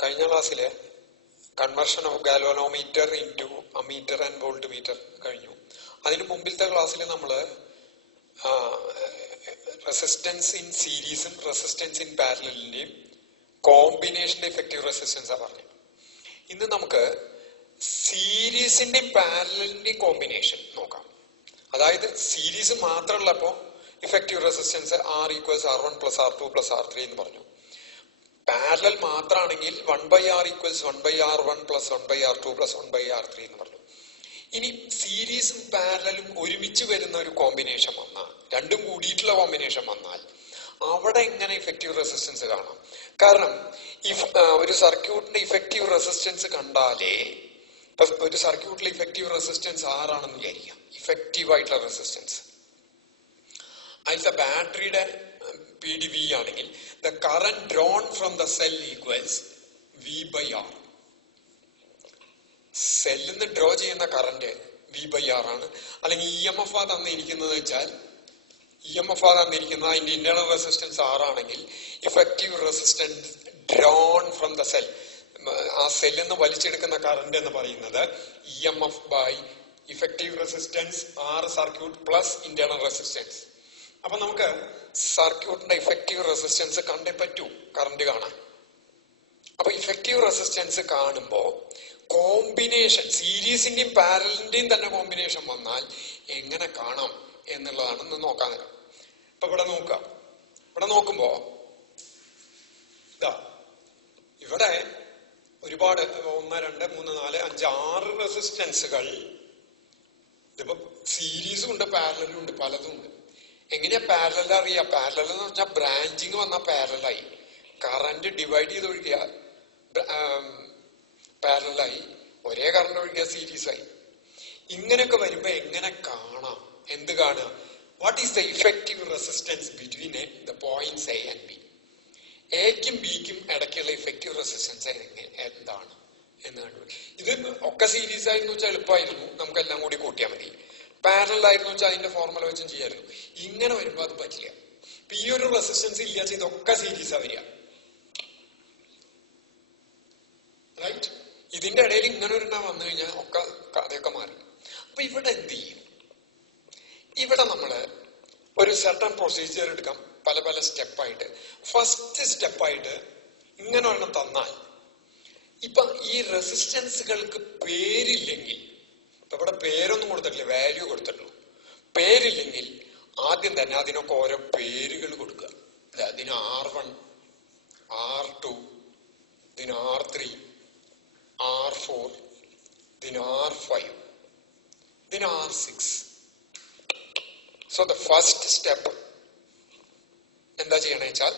കഴിഞ്ഞ ക്ലാസ്സിലെ conversion of galvanometer into ammeter and volt meter കഴിഞ്ഞു. അതിന് മുമ്പിലത്തെ ക്ലാസ്സിൽ നമ്മൾ റെസിസ്റ്റൻസ് ഇൻ സീരീസും റെസിസ്റ്റൻസ് ഇൻ പാരലലിന്റെയും കോമ്പിനേഷന്റെ ഇഫക്റ്റീവ് റെസിസ്റ്റൻസാ പറഞ്ഞു. ഇന്ന് നമുക്ക് സീരീസിന്റെയും പാരലലിന്റെയും കോമ്പിനേഷൻ നോക്കാം. അതായത് series മാത്രമുള്ളപ്പോൾ effective resistance R=R1 + R2 + R3 എന്ന് പറഞ്ഞു. പാരലൽ മാത്രമാണെങ്കിൽ 1/R = 1/R1 + 1/R2 + 1/R3 എന്ന് പറഞ്ഞു. ഇനി സീരീസും പാരലലും ഒരുമിച്ച് വരുന്ന ഒരു കോമ്പിനേഷൻ വന്നാൽ, രണ്ടും കൂടിയിട്ടുള്ള കോമ്പിനേഷൻ വന്നാൽ അവിടെ എങ്ങനെ ഇഫക്റ്റീവ് റെസിസ്റ്റൻസ് കാണാം? കാരണം ഒരു സർക്യൂട്ടിന്റെ ഇഫക്റ്റീവ് റെസിസ്റ്റൻസ് കണ്ടാലേ, ഒരു സർക്യൂട്ടിലെ ഇഫക്റ്റീവ് റെസിസ്റ്റൻസ് ആറാണെന്ന് വിചാരിക്കാം. ഇഫക്റ്റീവ് ആയിട്ടുള്ള റെസിസ്റ്റൻസ് അതിലത്തെ ബാറ്ററിയുടെ PdV ആണെങ്കിൽ the current drawn from the cell equals V/R. സെല്ലിൽ നിന്ന് ഡ്രോ ചെയ്യുന്ന കറന്റ് V/R ആണ്. അല്ലെങ്കിൽ EMF തന്നിരിക്കുന്നത് വെച്ചാൽ EMF തന്നിരിക്കുന്നത് അതിന്റെ ഇന്റേണൽ റെസിസ്റ്റൻസ് R ആണെങ്കിൽ effective resistance drawn from the cell, ആ സെല്ലിൽ നിന്ന് വലിച്ചെടുക്കുന്ന കറന്റ് എന്ന് പറയുന്നത് EMF by effective resistance R circuit plus internal resistance. അപ്പൊ നമുക്ക് സർക്യൂട്ടിന്റെ ഇഫക്റ്റീവ് റെസിസ്റ്റൻസ് കണ്ടേ പറ്റൂ കറന്റ് കാണാൻ. അപ്പൊ ഇഫക്റ്റീവ് റെസിസ്റ്റൻസ് കാണുമ്പോ കോമ്പിനേഷൻ, സീരീസിന്റെയും പാരലിന്റെയും തന്നെ കോമ്പിനേഷൻ വന്നാൽ എങ്ങനെ കാണാം എന്നുള്ളതാണ് ഇന്ന് നോക്കാൻ നേരം. ഇപ്പൊ ഇവിടെ നോക്കാം. ഇവിടെ നോക്കുമ്പോ ഇവിടെ ഒരുപാട് 1, 2, 3, 4, 5, 6 റെസിസ്റ്റൻസുകൾ ഇതിപ്പോ സീരീസും ഉണ്ട്, പാരലും ഉണ്ട്, പലതും ഉണ്ട്. എങ്ങനെയാ പാരലൽ അറിയാം? പാരലൽ എന്ന് വെച്ചാൽ ബ്രാഞ്ചിങ് വന്നാൽ പാരലായി, കറന്റ് ഡിവൈഡ് ചെയ്ത് ഒഴുകിയ പാരലായി, ഒരേ കറണ്ട് ഒഴുകിയ സീരീസ് ആയി. ഇങ്ങനെയൊക്കെ വരുമ്പോ എങ്ങനെ കാണാം? എന്ത് കാണുക? What is the effective resistance between the points A and B? എക്കും ബിക്കും ഇടയ്ക്കുള്ള ഇഫക്റ്റീവ് റെസിസ്റ്റൻസ് എന്താണ് എന്ന് കണ്ടുപിടിക്കും. ഇത് ഒക്കെ സീരീസ് ആയിരുന്നു വെച്ചാൽ എളുപ്പമായിരുന്നു, നമുക്കെല്ലാം കൂടി കൂട്ടിയാൽ മതി. പാരലൽ ആയിരുന്നു വെച്ചാൽ അതിന്റെ ഫോർമുല വെച്ചും ചെയ്യായിരുന്നു. ഇങ്ങനെ വരുമ്പോ അത് പറ്റില്ല. ഇപ്പൊ ഈ ഒരു റെസിസ്റ്റൻസ് ഇല്ല, ഇതൊക്കെ സീരീസാ വരിക, റൈറ്റ്? ഇതിന്റെ ഇടയിൽ ഇങ്ങനെ ഒരു വന്നു കഴിഞ്ഞാൽ ഒക്കെ കഥയൊക്കെ മാറി. അപ്പൊ ഇവിടെ എന്ത് ചെയ്യും? ഇവിടെ നമ്മള് ഒരു സർട്ടൺ പ്രൊസീജിയർ എടുക്കാം, പല പല സ്റ്റെപ്പായിട്ട്. ഫസ്റ്റ് സ്റ്റെപ്പായിട്ട് ഇങ്ങനെ ഒരെണ്ണം തന്നാൽ, ഇപ്പൊ ഈ റെസിസ്റ്റൻസുകൾക്ക് പേരില്ലെങ്കിൽ, ഇപ്പൊ ഇവിടെ പേരൊന്നും കൊടുത്തിട്ടില്ല, വാല്യൂ കൊടുത്തിട്ടുള്ളൂ. പേരില്ലെങ്കിൽ ആദ്യം തന്നെ അതിനൊക്കെ ഓരോ പേരുകൾ കൊടുക്കുക. ഇതിന് R1, R2, ഇതിന് R3, R4, ഇതിന് R5, ഇതിന് R6. So the first step എന്താ ചെയ്യണ വെച്ചാൽ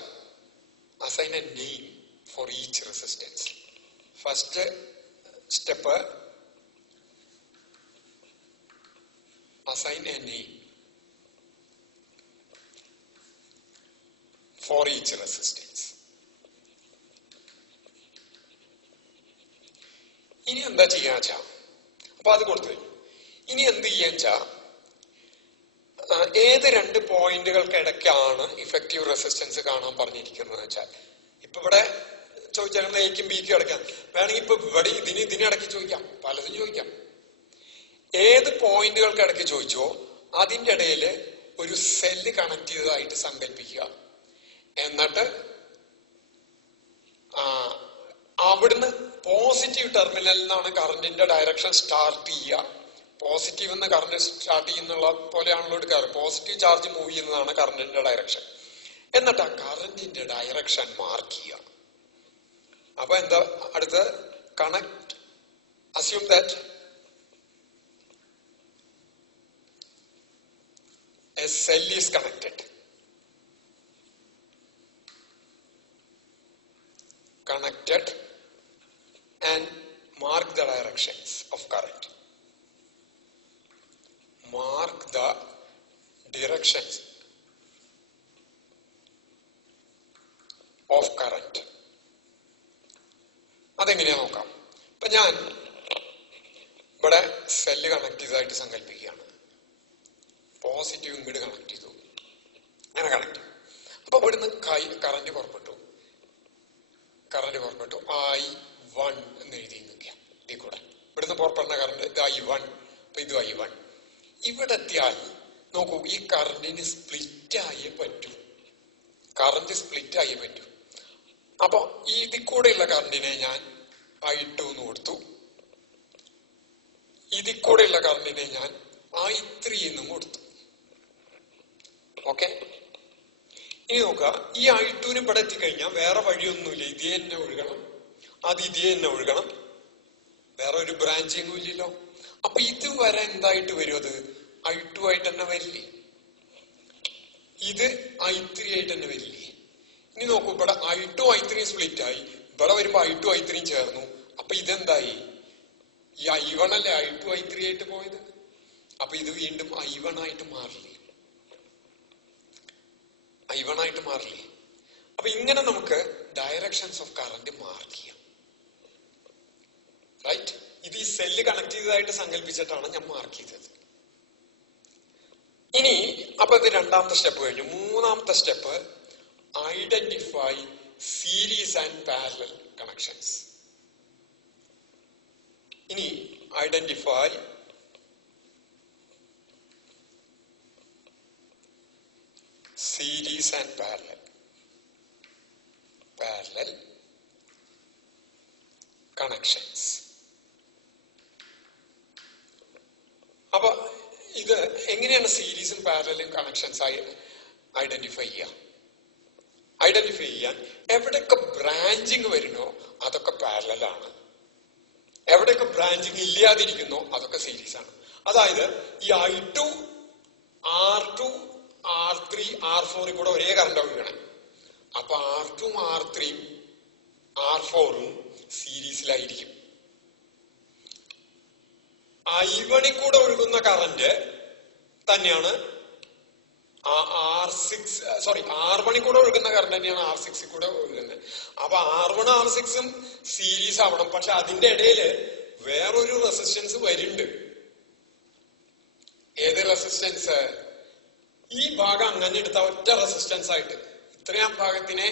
assign A name for each resistance. First step assign a name for each resistance. ഇനി എന്താ ചെയ്യാൻ വെച്ചാ, അപ്പൊ അത് കൊടുത്തു. ഇനി എന്ത് ചെയ്യാൻ വെച്ചാ, ഏത് രണ്ട് പോയിന്റുകൾക്ക് ഇടയ്ക്കാണ് ഇഫക്റ്റീവ് റെസിസ്റ്റൻസ് കാണാൻ പറഞ്ഞിരിക്കുന്നത് വെച്ചാൽ, ഇപ്പൊ ഇവിടെ ചോദിച്ചാൽ എക്കും ബിക്കും ഇടയ്ക്കാൻ വേണമെങ്കിൽ ഇപ്പൊ ഇവിടെ ഇതിനിടയ്ക്ക് ചോദിക്കാം, പലതും ചോദിക്കാം. ഏത് പോയിന്റുകൾക്ക് ഇടയ്ക്ക് ചോദിച്ചോ അതിന്റെ ഇടയിൽ ഒരു സെല്ല് കണക്ട് ചെയ്തതായിട്ട് സങ്കല്പിക്കുക. എന്നിട്ട് അവിടുന്ന് പോസിറ്റീവ് ടെർമിനലിൽ നിന്നാണ് കറണ്ടിന്റെ ഡയറക്ഷൻ സ്റ്റാർട്ട് ചെയ്യുക. പോസിറ്റീവ് എന്ന് കറണ്ട് സ്റ്റാർട്ട് ചെയ്യുന്നുള്ള പോലെയാണല്ലോ എടുക്കാറ്. പോസിറ്റീവ് ചാർജ് മൂവ് ചെയ്യുന്നതാണ് കറണ്ടിന്റെ ഡയറക്ഷൻ. എന്നിട്ട് ആ കറണ്ടിന്റെ ഡയറക്ഷൻ മാർക്ക് ചെയ്യുക. അപ്പൊ എന്താ അടുത്ത? Connect, assume that a cell is connected. And mark the directions of current. Mark the directions of current. അതെങ്ങനെയാ നോക്കാം. ഇപ്പൊ ഞാൻ ഇവിടെ സെല്ല് കണക്ട് ചെയ്തതായിട്ട് സങ്കല്പിക്കുകയാണ്. പോസിറ്റീവ് ഇങ്ങോട്ട് കണക്ട് ചെയ്തു, അങ്ങനെ കണക്ട് ചെയ്തു. അപ്പൊ ഇവിടുന്ന് കറന്റ് പുറപ്പെട്ടു. കറണ്ട് പുറപ്പെട്ടു. I1 എന്ന് എഴുതി നോക്കിയാൽ ഇതിൽ കൂടെ ഇവിടുന്ന് പുറപ്പെടുന്ന കറണ്ട് ഇത് I1. അപ്പൊ ഇത് I1. ഇവിടെ എത്തിയാൽ നോക്കൂ, ഈ കറണ്ടിന് സ്പ്ലിറ്റ് ആയേ പറ്റൂ. കറണ്ട് സ്പ്ലിറ്റ് ആയേ പറ്റൂ. അപ്പൊ ഇതിൽ കൂടെയുള്ള കറണ്ടിനെ ഞാൻ I2 എന്ന് കൊടുത്തു. ഇതിൽ കൂടെയുള്ള കറണ്ടിനെ ഞാൻ I3 എന്നും കൊടുത്തു. ഓക്കെ, ഇനി നോക്കുക, ഈ I2 ഇവിടെ എത്തിക്കഴിഞ്ഞാൽ വേറെ വഴിയൊന്നുമില്ല. ഇതേ തന്നെ ഒഴുകണം, അത് ഇതേ തന്നെ ഒഴുകണം, വേറെ ഒരു ബ്രാഞ്ചിങ്ങും ഇല്ലല്ലോ. അപ്പൊ ഇതുവരെ എന്തായിട്ട് വരും? അത് I2 ആയിട്ട് തന്നെ വരില്ലേ? ഇത് I3 ആയിട്ട് തന്നെ വരില്ലേ? ഇനി നോക്കൂ, ഇവിടെ I2 I3 സ്പ്ലിറ്റ് ആയി, ഇവിടെ വരുമ്പോ I2 I3 ചേർന്നു. അപ്പൊ ഇതെന്തായി? ഈ I1 അല്ലേ I2 I3 ആയിട്ട് പോയത്? അപ്പൊ ഇത് വീണ്ടും I1 ആയിട്ട് മാറില്ലേ? I1 ആയിട്ട് മാറില്ലേ? അപ്പൊ ഇങ്ങനെ നമുക്ക് ഡയറക്ഷൻസ് ഓഫ് കറണ്ട് മാർക്ക് ചെയ്യാം. റൈറ്റ്? ഇത് ഈ സെല്ല് കണക്ട് ചെയ്തതായിട്ട് സങ്കല്പിച്ചിട്ടാണ് ഞാൻ മാർക്ക് ചെയ്തത്. ഇനി അപ്പൊ ഇത് രണ്ടാമത്തെ സ്റ്റെപ്പ് കഴിഞ്ഞു. മൂന്നാമത്തെ step identify series and parallel connections. ഇനി identify series and parallel connections. അപ്പൊ ഇത് എങ്ങനെയാണ് സീരീസും പാരലലും കണക്ഷൻസ് ആയി ഐഡന്റിഫൈ ചെയ്യാൻ? ഐഡന്റിഫൈ ചെയ്യാൻ എവിടെയൊക്കെ ബ്രാഞ്ചിങ് വരുന്നോ അതൊക്കെ പാരലലാണ്, എവിടെയൊക്കെ ബ്രാഞ്ചിങ് ഇല്ലാതിരിക്കുന്നോ അതൊക്കെ സീരീസ് ആണ്. അതായത് ഈ I2 R2 R3 R4 കൂടെ ഒരേ കറണ്ട് ഒഴുകണം. അപ്പൊ R2 R3 R4 സീരീസിലായിരിക്കും. I1 കൂടെ ഒഴുകുന്ന കറന്റ് തന്നെയാണ് R1 കൂടെ ഒഴുകുന്ന കറണ്ട് തന്നെയാണ് R6 കൂടെ ഒഴുകുന്നത്. അപ്പൊ R1 R6 സീരീസ് ആവണം. പക്ഷെ അതിന്റെ ഇടയില് വേറൊരു റെസിസ്റ്റൻസ് വരുന്നുണ്ട്. ഏത് റെസിസ്റ്റൻസ്? ഈ ഭാഗം അങ്ങനെ എടുത്ത ഒറ്റ റെസിസ്റ്റൻസ് ആയിട്ട് ഇത്രയും ഭാഗത്തിനെ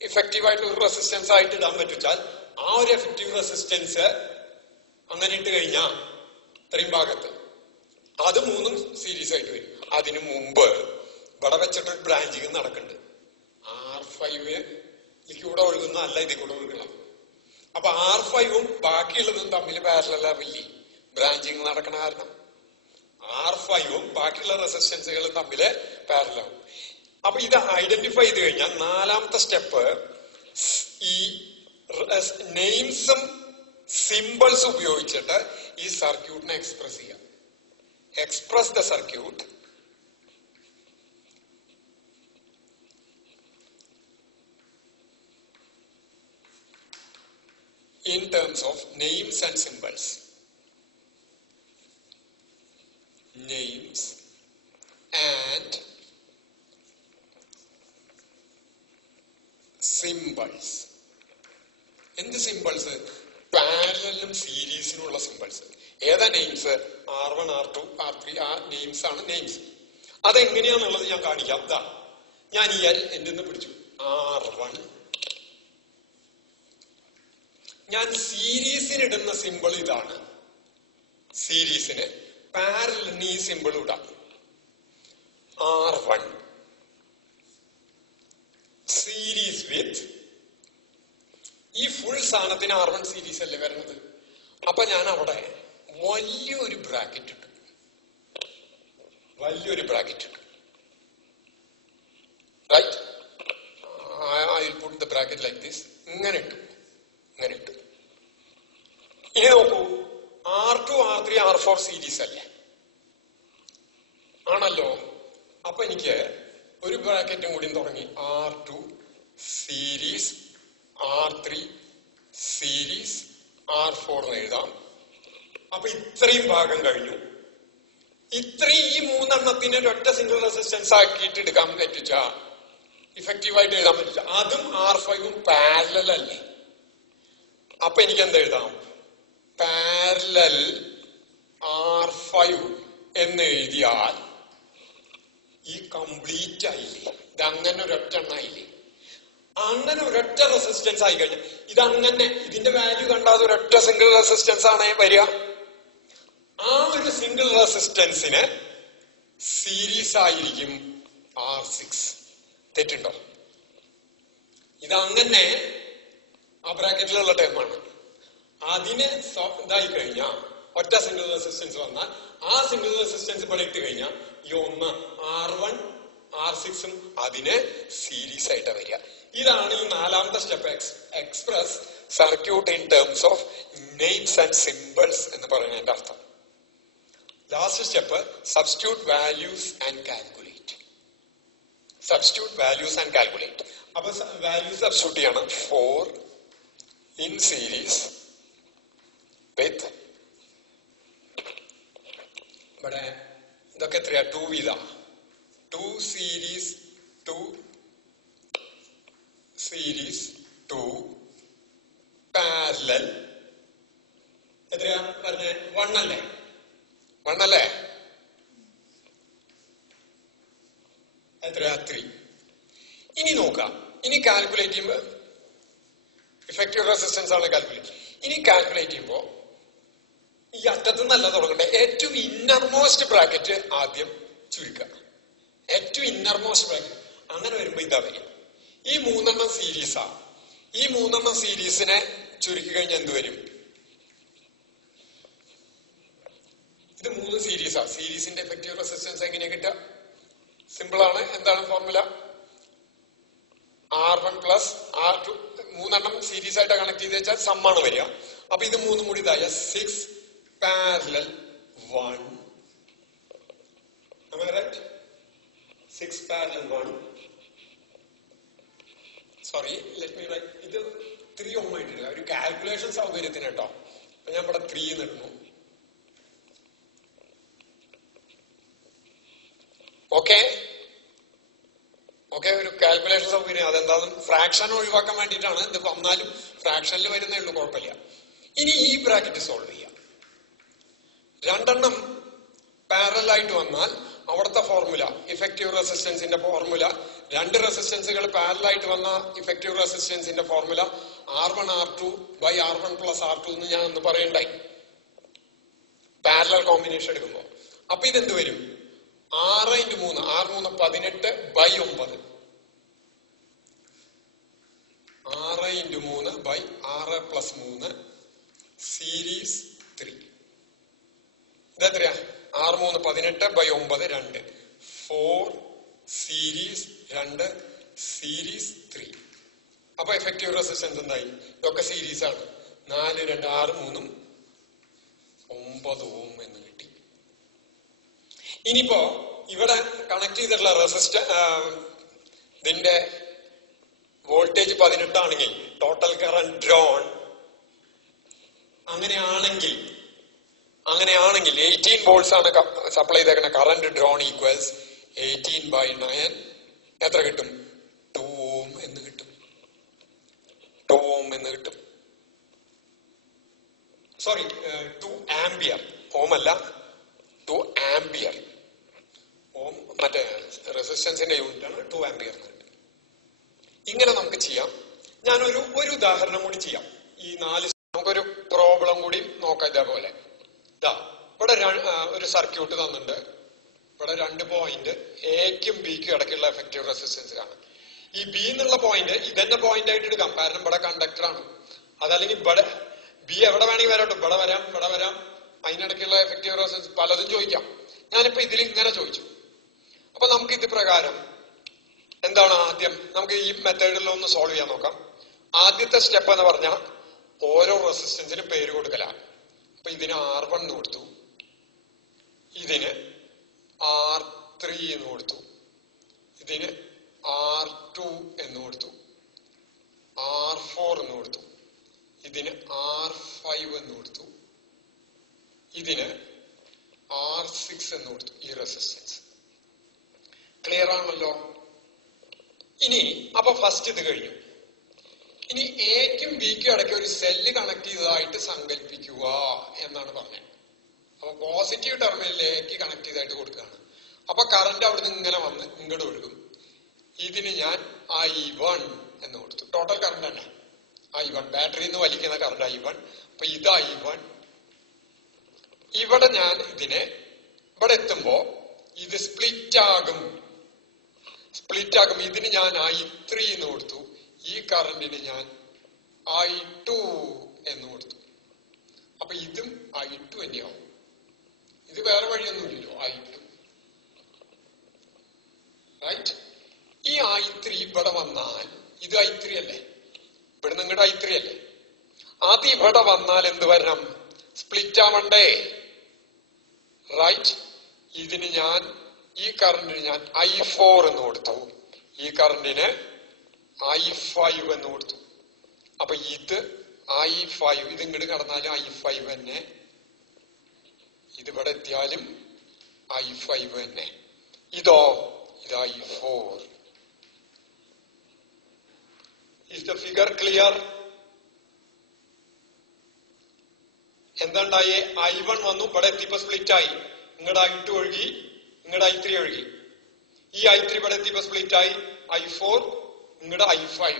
ഇഫക്റ്റീവായിട്ട് ഒരു റെസിസ്റ്റൻസ് ആയിട്ട് ഇടാൻ പറ്റിച്ചാൽ ആ ഒരു എഫക്റ്റീവ് റെസിസ്റ്റൻസ് അങ്ങനെ ഇട്ട് കഴിഞ്ഞാൽ ഇത്രയും ഭാഗത്ത് അത് മൂന്നും സീരീസ് ആയിട്ട് വരും. അതിനു മുമ്പ് ഇവിടെ വെച്ചിട്ട് ഒരു ബ്രാഞ്ചിങ് നടക്കുന്നുണ്ട്. R5 കൂടെ ഒഴുകുന്ന അല്ല ഇതിൽ കൂടെ ഒഴുകണം. അപ്പൊ R5 ബാക്കിയുള്ളതും തമ്മിൽ പാരലലാവില്ലേ? ബ്രാഞ്ചിങ് നടക്കണ കാരണം R5 ബാക്കിയുള്ള റെസിസ്റ്റൻസുകളും തമ്മില് പാരലാവും. അപ്പൊ ഇത് ഐഡന്റിഫൈ ചെയ്ത് കഴിഞ്ഞാൽ നാലാമത്തെ സ്റ്റെപ്പ് ഈ നെയിംസും സിമ്പിൾസ് ഉപയോഗിച്ചിട്ട് ഈ സർക്യൂട്ടിനെ എക്സ്പ്രസ് ചെയ്യാം. Express the circuit in terms of names and symbols. Names and symbols. എന്ത് സിമ്പിൾസ്? പാരലലും സീരീസിനുള്ള സിമ്പിൾസ്. ഏതാ നെയിംസ്? R1 R2 R3 ആ നെയിംസ് ആണ് നെയിംസ്. അതെങ്ങനെയാന്നുള്ളത് ഞാൻ കാണിക്കാം. ദാ ഞാൻ ഈ എന്തെന്ന് പിടിച്ചു R1. ഞാൻ സീരീസിനിടുന്ന സിമ്പിൾ ഇതാണ്. സീരീസിന് പാരലലിന് ഈ സിമ്പിൾ ഇടാം. R1 സീരീസ് വിത്ത് ഈ ഫുൾ സാധനത്തിന് R1 സീരീസ് അല്ലേ വരുന്നത്. അപ്പൊ ഞാൻ അവിടെ വലിയൊരു ബ്രാക്കറ്റ് ഇട്ടു. Right? I will put the bracket like this. ഇങ്ങനെ ഇട്ടു. ഇനി നോക്കൂ, R2 R3 R4 സീരീസ് അല്ലേ? ആണല്ലോ. അപ്പൊ എനിക്ക് ഒരു ബ്രാക്കറ്റും കൂടി തുടങ്ങി. R2 series R3 series R4 എന്ന് എഴുതാം. അപ്പൊ ഇത്രയും ഭാഗം കഴിഞ്ഞു. ഇത്രയും ഈ മൂന്നെണ്ണത്തിന് ഒറ്റ സിംഗിൾ റെസിസ്റ്റൻസ് ആക്കിയിട്ട് എടുക്കാൻ പറ്റിച്ച, ഇഫക്റ്റീവായിട്ട് എഴുതാൻ പറ്റിച്ച, അതും R5 പാരലൽ അല്ലേ? അപ്പൊ എനിക്ക് എന്താ എഴുതാം? പാരലൽ R5 എന്ന് എഴുതിയാൽ ഈ കംപ്ലീറ്റ് ആയില്ലേ? ഇതങ്ങനെ ഒരൊറ്റ എണ്ണായില്ലേ? അങ്ങനെ ഒരൊറ്റ റെസിസ്റ്റൻസ് ആയി കഴിഞ്ഞാൽ ഇതങ്ങനെ ഇതിന്റെ വാല്യൂ കണ്ടാൽ ഒരൊറ്റ സിംഗിൾ റെസിസ്റ്റൻസ് ആണ് വരിക. ആ ഒരു സിംഗിൾ റെസിസ്റ്റൻസിന് സീരീസ് ആയിരിക്കും R6. തെറ്റുണ്ടോ? ഇതങ്ങനെ ആ ബ്രാക്കറ്റിലുള്ള ടേമാണ്. അതിന് ഇതായി കഴിഞ്ഞാൽ ഒറ്റ സിംഗിൾ റെസിസ്റ്റൻസ് വന്നാൽ ആ സിംഗിൾ റെസിസ്റ്റൻസ് ഇവിടെ ഇട്ട് കഴിഞ്ഞാൽ ഈ ഒന്ന് R1 R6 അതിന് സീരീസ് ആയിട്ട് വരിക. ഇതാണ് ഈ നാലാമത്തെ step. Express circuit in terms of names and symbols എന്ന് പറയുന്നതിന്റെ അർത്ഥം. Last step substitute values and calculate. Substitute values and calculate. അപ്പൊ വാല്യൂസ് സബ്സ്റ്റിറ്റ്യൂട്ട് ചെയ്യണം. 4 in series with ഇവിടെ ഇതൊക്കെ എത്രയാ? 2 വീത 2 series 2 series 2 parallel എത്രയാ പറഞ്ഞേ? 1 അല്ലേ? 1 അല്ലേ? എത്രയാ? 3. ഇനി നോക്കാം. ഇനി കാൽക്കുലേറ്റ് ചെയ്യുമ്പോ ഇഫക്റ്റീവ് റെസിസ്റ്റൻസ് ആണ് കാൽക്കുലേറ്റ്. ഇനി കാൽക്കുലേറ്റ് ചെയ്യുമ്പോ ഈ അറ്റത്ത് നല്ല തുടങ്ങണ്ടേ. ഏറ്റവും ഇന്നർമോസ്റ്റ് ബ്രാക്കറ്റ് ആദ്യം ചുരുക്കുക. ഏറ്റവും ഇന്നർമോസ്റ്റ് ബ്രാക്കറ്റ്. അങ്ങനെ വരുമ്പോ ഇതാ വരും. ഈ 3 സീരീസാ. ഈ 3 സീരീസിനെ ചുരുക്കി കഴിഞ്ഞാൽ എന്ത് വരും? ഇത് 3 സീരീസാ. സീരീസിന്റെ എഫക്റ്റീവ് റെസിസ്റ്റൻസ് എങ്ങനെയാ കിട്ടുക? സിമ്പിൾ ആണ്. എന്താണ് formula? R1 plus R2. 3 series ആയിട്ട് കണക്ട് ചെയ്ത് വെച്ചാൽ സമ്മാണ് വരിക. അപ്പൊ ഇത് 3 കൂടി ഇതായ 6 parallel 1. Am I right? 6 parallel 1. Sorry, let me write. ഇത് 3 ohm ആയിട്ടില്ല. ഒരു കാൽക്കുലേഷൻ സൗകര്യത്തിന് കേട്ടോ. അപ്പൊ ഞാൻ ഇവിടെ 3 ഇടുന്നു. ഓക്കെ ഓക്കെ, ഒരു കാൽക്കുലേഷൻ സൗകര്യം. അതെന്താണെന്ന് ഫ്രാക്ഷൻ ഒഴിവാക്കാൻ വേണ്ടിയിട്ടാണ്. ഇത് വന്നാലും ഫ്രാക്ഷനിൽ വരുന്നേ ഉള്ളൂ, കുഴപ്പമില്ല. ഇനി ഈ ബ്രാക്കറ്റ് സോൾവ് ചെയ്യാം. 2 പാരലൽ ആയിട്ട് വന്നാൽ അവിടുത്തെ ഫോർമുല, ഇഫക്റ്റീവ് റെസിസ്റ്റൻസിന്റെ ഫോർമുല, 2 റെസിസ്റ്റൻസുകൾ പാരലൽ ആയിട്ട് വന്ന ഇഫക്റ്റീവ് റെസിസ്റ്റൻസിന്റെ formula R1 R2 by R1 plus R2 എന്ന് ഞാൻ ഒന്ന് പറയണ്ടായി പാരലൽ കോമ്പിനേഷൻ എടുക്കുമ്പോ. അപ്പൊ ഇതെന്ത് വരും? 6 × 3 6 3 18 by 9. 6 × 3 by 6 plus 3 series 3. ഇതെത്രയാ? 6 3 18 by 9 2. 4 series 2 series 3. അപ്പൊ എഫക്റ്റീവ് റെസിസ്റ്റൻസ് എന്തായി? ഇതൊക്കെ സീരീസ് ആണ്. 4 2 6 3 9 ഓം എന്ന് കിട്ടി. ഇനിയിപ്പോ ഇവിടെ കണക്ട് ചെയ്തിട്ടുള്ള ഇതിന്റെ വോൾട്ടേജ് 18 ആണെങ്കിൽ ടോട്ടൽ കറന്റ് ഡ്രോൺ അങ്ങനെയാണെങ്കിൽ 18 വോൾട്ട്സ് ആണ് സപ്ലൈ ചെയ്തേക്കുന്ന. Current drone equals 18/9. എത്ര കിട്ടും? 2 ഓം എന്ന് കിട്ടും. 2 ഓം എന്ന് കിട്ടും. Sorry, 2 ampere. ഓം അല്ല, 2 ആംപിയർ. ഓം മറ്റേ റെസിസ്റ്റൻസിന്റെ യൂണിറ്റ് ആണ്. 2 ആംപിയർ. ഇങ്ങനെ നമുക്ക് ചെയ്യാം. ഞാനൊരു ഉദാഹരണം കൂടി ചെയ്യാം. ഈ 4 നമുക്കൊരു പ്രോബ്ലം കൂടി നോക്കാം. ഇതേപോലെ ഇവിടെ ഒരു സർക്യൂട്ട് തന്നിട്ടുണ്ട്. ഇവിടെ 2 പോയിന്റ് എക്കും ബിക്കും ഇടയ്ക്കുള്ള എഫക്റ്റീവ് റെസിസ്റ്റൻസ് കാണാം. ഈ ബി എന്നുള്ള പോയിന്റ് ഇതെന്നെ പോയിന്റ് ആയിട്ട് എടുക്കാം, കാരണം ഇവിടെ കണ്ടക്ടർ ആണ്. അതല്ലെങ്കിൽ ഇവിടെ ബി എവിടെ വേണമെങ്കിൽ വരാട്ടോ. ഇവിടെ വരാം. അതിനിടയ്ക്കുള്ള എഫക്റ്റീവ് റെസിസ്റ്റൻസ് പലതും ചോദിക്കാം. ഞാനിപ്പോ ഇതിൽ ഇങ്ങനെ ചോദിച്ചു. അപ്പൊ നമുക്ക് ഇത് പ്രകാരം എന്താണ് ആദ്യം നമുക്ക് ഈ മെത്തേഡിൽ ഒന്ന് സോൾവ് ചെയ്യാൻ നോക്കാം. ആദ്യത്തെ സ്റ്റെപ്പ് എന്ന് പറഞ്ഞാൽ ഓരോ റെസിസ്റ്റൻസിനും പേര് കൊടുക്കലാണ്. അപ്പൊ ഇതിന് R1 എന്ന് കൊടുത്തു, ഇതിന് R3 എന്ന് കൊടുത്തു, ഇതിന് R2 എന്ന് കൊടുത്തു, R4 എന്ന് കൊടുത്തു, ഇതിന് R5 എന്ന് കൊടുത്തു, ഇതിന് R6 എന്ന് കൊടുത്തു. ഈ റെസിസ്റ്റൻസ് ക്ലിയർ ആണല്ലോ. ഇനി അപ്പൊ ഫസ്റ്റ് ഇത് കഴിഞ്ഞു. ഇനി എക്കും ബിക്കും ഇടയ്ക്ക് ഒരു സെല്ല് കണക്ട് ചെയ്തതായിട്ട് സങ്കല്പിക്കുക എന്നാണ് പറഞ്ഞത്. അപ്പൊ പോസിറ്റീവ് ടെർമിനൽ എക്ക് കണക്ട് ചെയ്തായിട്ട് കൊടുക്കുകയാണ്. അപ്പൊ കറന്റ് അവിടുന്ന് ഇങ്ങനെ വന്ന് ഇങ്ങോട്ട് ഒഴുകും. ഇതിന് ഞാൻ I1 എന്ന് കൊടുത്തു. ടോട്ടൽ കറണ്ട് തന്നെ I1, ബാറ്ററിയിൽ നിന്ന് വലിക്കുന്ന കറണ്ട് I1. അപ്പൊ ഇത് I1. ഇവിടെ ഞാൻ ഇതിനെ ഇവിടെ എത്തുമ്പോ ഇത് സ്പ്ലിറ്റ് ആകും. ഇതിന് ഞാൻ I3 എന്ന് കൊടുത്തു. ഈ കറണ്ടിന് ഞാൻ I2 എന്ന് കൊടുത്തു. അപ്പൊ ഇതും I2 തന്നെയാവും. ഇത് വേറെ വഴിയൊന്നുമില്ലല്ലോ. I2 right. ഈ I3 ഇവിടെ വന്നാൽ ഇത് I3 അല്ലേ, ഇവിടെ നിങ്ങളുടെ I3 അല്ലേ, അത് ഇവിടെ വന്നാൽ എന്ത് വരണം? സ്പ്ലിറ്റ് ആവണ്ടേ, റൈറ്റ്. ഇതിന് ഞാൻ ഈ കറണ്ടിന് ഞാൻ I4 എന്ന് കൊടുത്തു, ഈ കറണ്ടിന് I5 എന്ന് കൊടുത്തു. അപ്പൊ ഇത് I5, ഇത് ഇങ്ങോട്ട് കടന്നാലും I5 തന്നെ, ഇതിവിടെ എത്തിയാലും I5 തന്നെ. ഇതോ, ഇത് I4. Is the figure clear? എന്താണ്ടായേ? I1 വന്നു, ഇവിടെ എത്തിയപ്പോ സ്പ്ലിറ്റ് ആയി. ഇങ്ങടെ I2 ഒഴുകി, ഇങ്ങടെ I3 ഒഴുകി. ഈ I3 ഇവിടെ എത്തിയപ്പോ സ്പ്ലിറ്റ് ആയി. I4, ഇങ്ങടെ I5.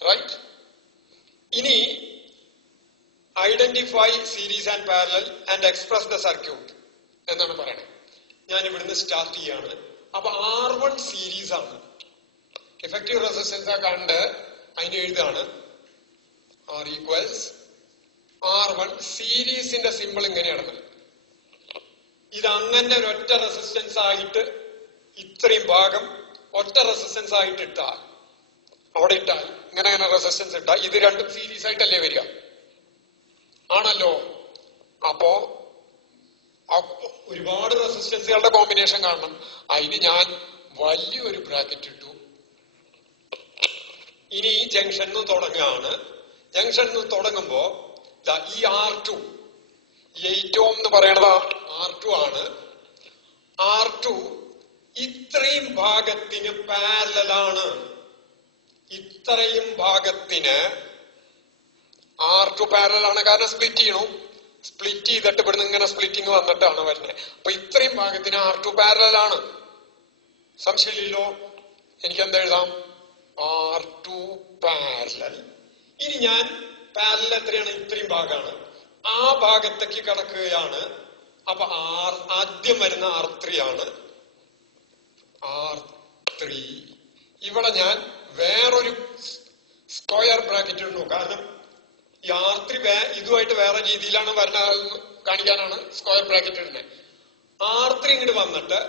റൈറ്റ്. ഇനി identify series and parallel and express the circuit എന്നാണ് പറയണത്. ഞാൻ ഇവിടുന്ന് സ്റ്റാർട്ട് ചെയ്യാണ്. അപ്പൊ R1 സീരീസ് ആണ്. ഇഫക്റ്റീവ് റെസിസ്റ്റൻസ് കണ്ട് അതിന് എഴുതാണ് R ഈക്വൽസ് R1. സീരീസിന്റെ സിമ്പിൾ ഇങ്ങനെയാണ്. ഇത് അങ്ങനെ ഒരൊറ്റ റെസിസ്റ്റൻസ് ആയിട്ട് ഇത്രയും ഭാഗം ഒറ്റ റെസിസ്റ്റൻസ് ആയിട്ട് ഇട്ടാൽ, അവിടെ ഇട്ടാൽ ഇങ്ങനെ റെസിസ്റ്റൻസ് ഇട്ടാൽ ഇത് രണ്ടും സീരീസ് ആയിട്ടല്ലേ വരിക? ആണല്ലോ. അപ്പോ ഒരുപാട് റെസിസ്റ്റൻസുകളുടെ കോമ്പിനേഷൻ കാണണം. അതിന് ഞാൻ വലിയൊരു ബ്രാക്കറ്റ് ഇട്ടു. ഇനി ജംഗ്ഷനിൽ തുടങ്ങുകയാണ്. ജംഗ്ഷനിൽ തുടങ്ങുമ്പോ ഈ R2, 8 ohm എന്ന് പറയണത് R2 ആണ്. R2 ഇത്രയും ഭാഗത്തിന് പാരലലാണ്. ഇത്രയും ഭാഗത്തിന് R2 പാരലലാണ്. കാരണം സ്പ്ലിറ്റ് ചെയ്യണു. സ്പ്ലിറ്റ് ചെയ്തിട്ട് ഇവിടുന്ന് ഇങ്ങനെ സ്പ്ലിറ്റിങ് വന്നിട്ടാണ് വരുന്നത്. അപ്പൊ ഇത്രയും ഭാഗത്തിന് R2 പാരലലാണ്. സംശയമില്ലല്ലോ. എനിക്ക് എന്താ എഴുതാം? R2 parallel. ഇനി ഞാൻ പാരലൽ എത്രയാണ്? ഇത്രയും ഭാഗമാണ്. ആ ഭാഗത്തേക്ക് കടക്കുകയാണ്. അപ്പൊ ആദ്യം വരുന്ന R3 ആണ്. R3 ഇവിടെ ഞാൻ വേറൊരു സ്ക്വയർ ബ്രാക്കറ്റ് ഇടുന്നു. കാരണം ഈ R3 ഇതുമായിട്ട് വേറെ രീതിയിലാണ് വരുന്നത് കാണിക്കാനാണ് സ്ക്വയർ ബ്രാക്കറ്റ് ഇടുന്നത്. R3 ഇങ്ങോട്ട് വന്നിട്ട്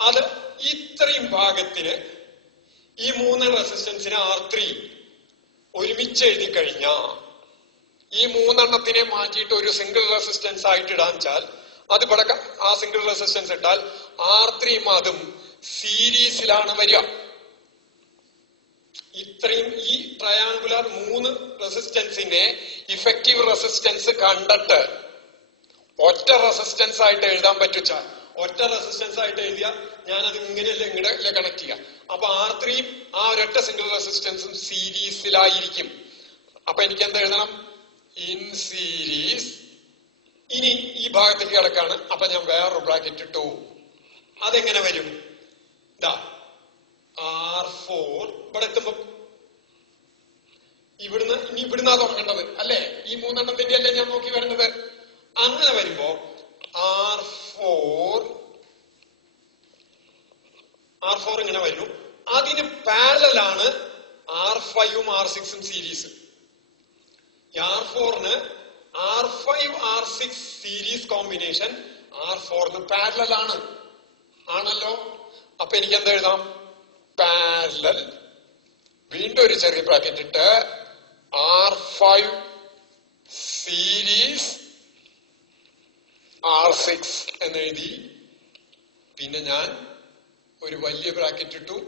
അത് ഇത്രയും ഭാഗത്തിന് ഈ 3 റെസിസ്റ്റൻസിന് R3 ഒരുമിച്ച് എഴുതി കഴിഞ്ഞാൽ ഈ 3 എണ്ണത്തിനെ മാറ്റിയിട്ട് ഒരു സിംഗിൾ റെസിസ്റ്റൻസ് ആയിട്ട് ഇടാൻ വെച്ചാൽ അത് ഇവിടെ ആ സിംഗിൾ റെസിസ്റ്റൻസ് ഇട്ടാൽ R3 അതും സീരീസിലാണ് വരിക. ഇത്രയും ഈ ട്രയാങ്കുലർ 3 റെസിസ്റ്റൻസിന്റെ ഇഫക്റ്റീവ് റെസിസ്റ്റൻസ് കണ്ടിട്ട് ഒറ്റ റെസിസ്റ്റൻസ് ആയിട്ട് എഴുതാൻ പറ്റുച്ചാൽ, ഒറ്റ റെസിസ്റ്റൻസ് ആയിട്ട് എഴുതിയാൽ ഞാനത് ഇങ്ങനെയല്ല ഇങ്ങടെ കണക്ട് ചെയ്യാം. അപ്പൊ R3 ആ ഒരൊറ്റ സിംഗിൾ റെസിസ്റ്റൻസും സീരീസിലായിരിക്കും. അപ്പൊ എനിക്ക് എന്താ എഴുതണം? In series. ഇനി ഈ ഭാഗത്തേക്ക് കിടക്കാണ്. അപ്പൊ ഞാൻ വേറൊരു ബ്രാക്കറ്റ് ഇട്ടു. അതെങ്ങനെ വരും? R4 ഇവിടെ എത്തുമ്പോ ഇവിടുന്നാ തുടങ്ങേണ്ടത് അല്ലേ? ഈ 3 എണ്ണത്തിന്റെ അല്ലേ ഞാൻ നോക്കി വരുന്നത്. അങ്ങനെ വരുമ്പോ R4 ഇങ്ങനെ വരുന്നു. അതിന് പാരലലാണ് R5ഉം R6ഉം സീരീസ്. R4ന് R5 R6 സീരീസ് കോമ്പിനേഷൻ R4ന് പാരലലാണ്. ആണല്ലോ. അപ്പൊ എനിക്ക് എന്താ എഴുതാം? പാരലൽ. വീണ്ടും ഒരു ചെറിയ ബ്രാക്കറ്റ് ഇട്ട് R5 സീരീസ് R6 എന്നെഴുതി. പിന്നെ ഞാൻ ഒരു വലിയ ബ്രാക്കറ്റ് ഇട്ടു.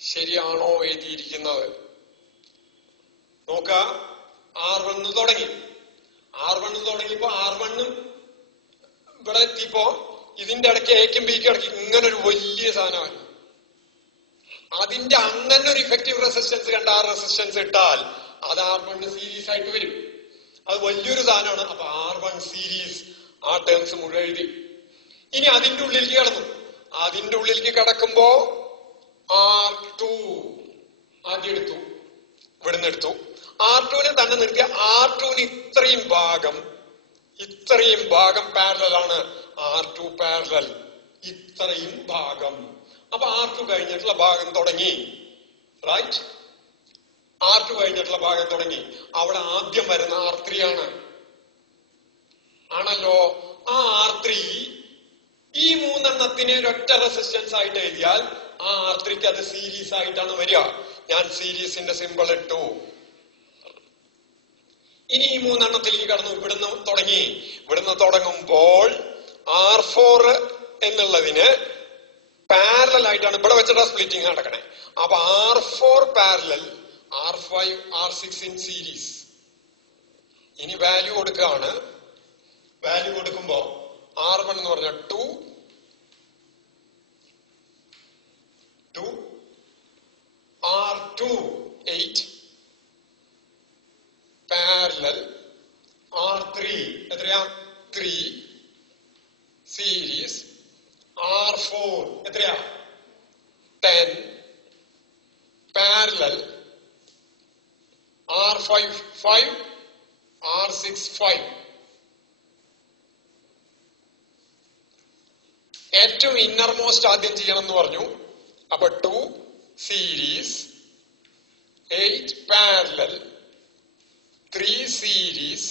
ശരിയാണോ എഴുതിയിരിക്കുന്നത്? നോക്ക. R1 തുടങ്ങി. തുടങ്ങിയപ്പോ R1 ഇവിടെ എത്തിയപ്പോ ഇതിന്റെ ഇടയ്ക്ക് എക്കും ബിക്കും ഇടയ്ക്ക് ഇങ്ങനെ ഒരു വലിയ സാധനമാണ്. അതിന്റെ അങ്ങനെ ഒരു ഇഫക്റ്റീവ് റെസിസ്റ്റൻസ് കണ്ട ആ റെസിസ്റ്റൻസ് ഇട്ടാൽ അത് R1 സീരീസ് ആയിട്ട് വരും. അത് വലിയൊരു സാധനമാണ്. അപ്പൊ R1 സീരീസ് ആ ടേംസ് മുഴുവൻ എഴുതി. ഇനി അതിന്റെ ഉള്ളിലേക്ക് കടന്നു. അതിന്റെ ഉള്ളിലേക്ക് കടക്കുമ്പോ R2 ആദ്യം എടുത്തു, ഇവിടുന്ന് എടുത്തു. R2നെ തന്നെ നിർത്തിയ R2ന് ഇത്രയും ഭാഗം പാരലൽ ആണ്. R2 പാരലൽ ഇത്രയും ഭാഗം. അപ്പൊ R2 കഴിഞ്ഞിട്ടുള്ള ഭാഗം തുടങ്ങി. റൈറ്റ്? R2 കഴിഞ്ഞിട്ടുള്ള ഭാഗം തുടങ്ങി. അവിടെ ആദ്യം വരുന്ന R3 ആണല്ലോ. ആ R3 ഈ മൂന്നെണ്ണത്തിന് ഒരൊറ്റ റെസിസ്റ്റൻസ് ആയിട്ട് എഴുതിയാൽ ആ R3ക്ക് അത് സീരീസ് ആയിട്ടാണ് വരിക. ഞാൻ സീരീസിന്റെ സിമ്പിൾ ഇട്ടു. ഇനി ഈ മൂന്നെണ്ണത്തിലേക്ക് കടന്നു. ഇവിടുന്ന് തുടങ്ങുമ്പോൾ R4 എന്നുള്ളതിന് പാരലൽ ആയിട്ടാണ് ഇവിടെ വെച്ചിട്ട് സ്പ്ലിറ്റിംഗ് നടക്കണേ. അപ്പൊ R4 parallel, R5 R6 in series. ഇനി വാല്യൂ കൊടുക്കുകയാണ്. വാല്യൂ കൊടുക്കുമ്പോ R1 എന്ന് പറഞ്ഞ 2 R2 8 പാരലൽ, R3 എത്രയാ 3 സീരീസ്, R4 എത്രയാ 10 പാരലൽ, R5 5 R6 5. ഏറ്റവും ഇന്നർ മോസ്റ്റ് ആദ്യം ചെയ്യണം എന്ന് പറഞ്ഞു. അപ്പൊ 2 സീരീസ്, 8 പാരലൽ, 3 സീരീസ്,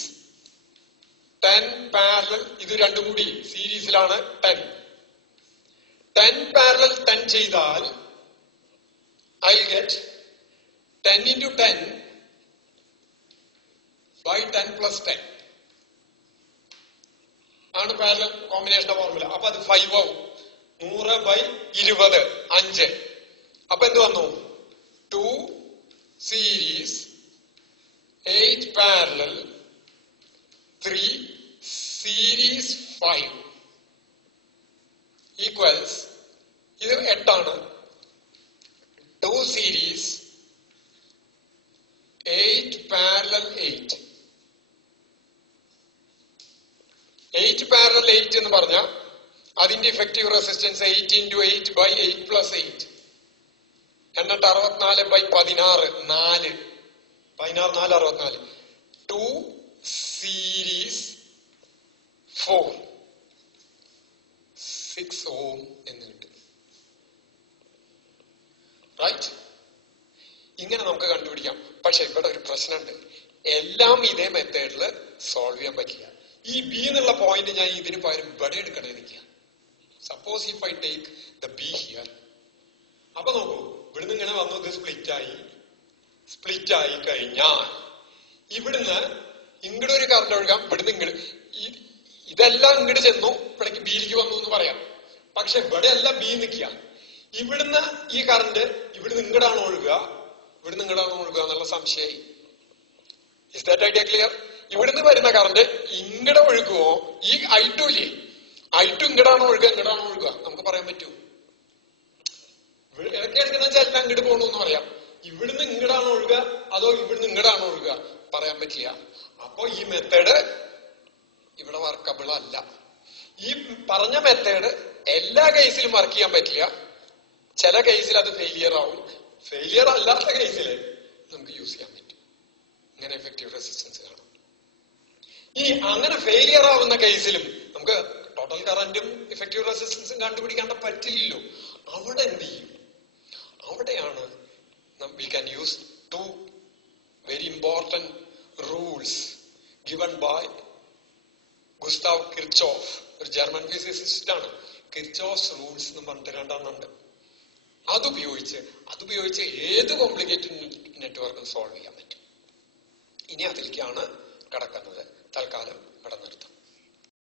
10 പാരലൽ. ഇത് രണ്ടും കൂടി സീരീസിലാണ് 10 പാരലൽ 10 ചെയ്താൽ I'll get 10 into 10 by 10 plus 10 ആണ് പാരലൽ കോമ്പിനേഷന്റെ ഫോർമുല. അപ്പൊ അത് 5 ആവും. 100/20 5. അപ്പൊ എന്ത് വന്നു? 2 സീരീസ്, 8 പാരലൽ, 3 സീരീസ് 5 ഈക്വൽസ്, ഇത് 8 ആണ്. 2 സീരീസ്, 8 പാരലൽ 8. 8 പാരലൽ 8 എന്ന് പറഞ്ഞ അതിന്റെ effective resistance 8 into 8 by 8 plus 8. എന്നിട്ട് 64/16 4. 16 4 64. 2 സീരീസ് 4 6 ohm എന്ന് കിട്ടും. റൈറ്റ്? ഇങ്ങനെ നമുക്ക് കണ്ടുപിടിക്കാം. പക്ഷെ ഇവിടെ ഒരു പ്രശ്നമുണ്ട്. എല്ലാം ഇതേ മെത്തേഡിൽ സോൾവ് ചെയ്യാൻ പറ്റില്ല. ഈ ബി എന്നുള്ള പോയിന്റ് ഞാൻ ഇതിന് പകരം ഇവിടെ എടുക്കണേ നിൽക്കുക. Suppose if I take the B here. അപ്പൊ നോക്കൂ, ഇവിടുന്ന് ഇങ്ങനെ വന്നു, ഇത് സ്പ്ലിറ്റ് ആയി കഴിഞ്ഞാൽ ഇവിടുന്ന് ഇങ്ങോട്ട് ഒരു കറണ്ട് ഒഴുകാം, ഇവിടുന്ന് ഇങ്ങോട്ട് ഇതെല്ലാം ഇങ്ങോട്ട് ചെന്നു ഇവിടേക്ക് ബിയിലേക്ക് വന്നു എന്ന് പറയാം. പക്ഷെ ഇവിടെ അല്ല ബി നിൽക്കുക. ഇവിടുന്ന് ഈ കറണ്ട് ഇവിടുന്ന് ഇങ്ങോട്ടാണ് ഒഴുകുക, എന്നുള്ള സംശയമായി. Is that idea clear? ഇവിടുന്ന് വരുന്ന കറണ്ട് ഇങ്ങടെ ഒഴുകുവോ? ഈ I2 ഇല്ലേ, I2 ഇങ്ങടാണോ ഒഴുകുക നമുക്ക് പറയാൻ പറ്റൂ. ഇടയ്ക്ക് എടുക്കുന്ന വെച്ചാൽ എല്ലാം ഇങ്ങോട്ട് പോകണമെന്ന് പറയാം. ഇവിടുന്ന് ഇങ്ങടാണോ ഒഴുകുക അതോ ഇവിടുന്ന് ഇങ്ങടാണോ ഒഴുകുക പറയാൻ പറ്റില്ല. അപ്പോ ഈ മെത്തേഡ് ഇവിടെ വർക്കബിൾ അല്ല. ഈ പറഞ്ഞ മെത്തേഡ് എല്ലാ കേസിലും വർക്ക് ചെയ്യാൻ പറ്റില്ല. ചില കേസിൽ അത് ഫെയിലിയർ ആവും. ഫെയിലിയർ അല്ലാത്ത കേസിൽ നമുക്ക് യൂസ് ചെയ്യാൻ പറ്റും. ഇങ്ങനെ എഫക്റ്റീവ് റെസിസ്റ്റൻസ് കാണാം. ഈ അങ്ങനെ ഫെയിലിയർ ആവുന്ന കേസിലും നമുക്ക് ടോട്ടൽ കറന്റും ഇഫക്റ്റീവ് റെസിസ്റ്റൻസും കണ്ടുപിടിക്കാൻ പറ്റില്ലല്ലോ. അവിടെ എന്ത് ചെയ്യും? അവിടെയാണ് we can use 2 very important rules given by Gustav Kirchhoff, ഒരു ജർമ്മൻ ഫിസിസിസ്റ്റ് ആണ്. കിർച്ചോഫ്സ് റൂൾസ് എന്ന് പറഞ്ഞിട്ട് 2 എണ്ണം ഉണ്ട്. അതുപയോഗിച്ച് ഏത് കോംപ്ലിക്കേറ്റഡ് നെറ്റ്വർക്കും സോൾവ് ചെയ്യാൻ പറ്റും. ഇനി അതിലേക്കാണ് കടക്കുന്നത്. തൽക്കാലം ഇവിടെ നിർത്താം.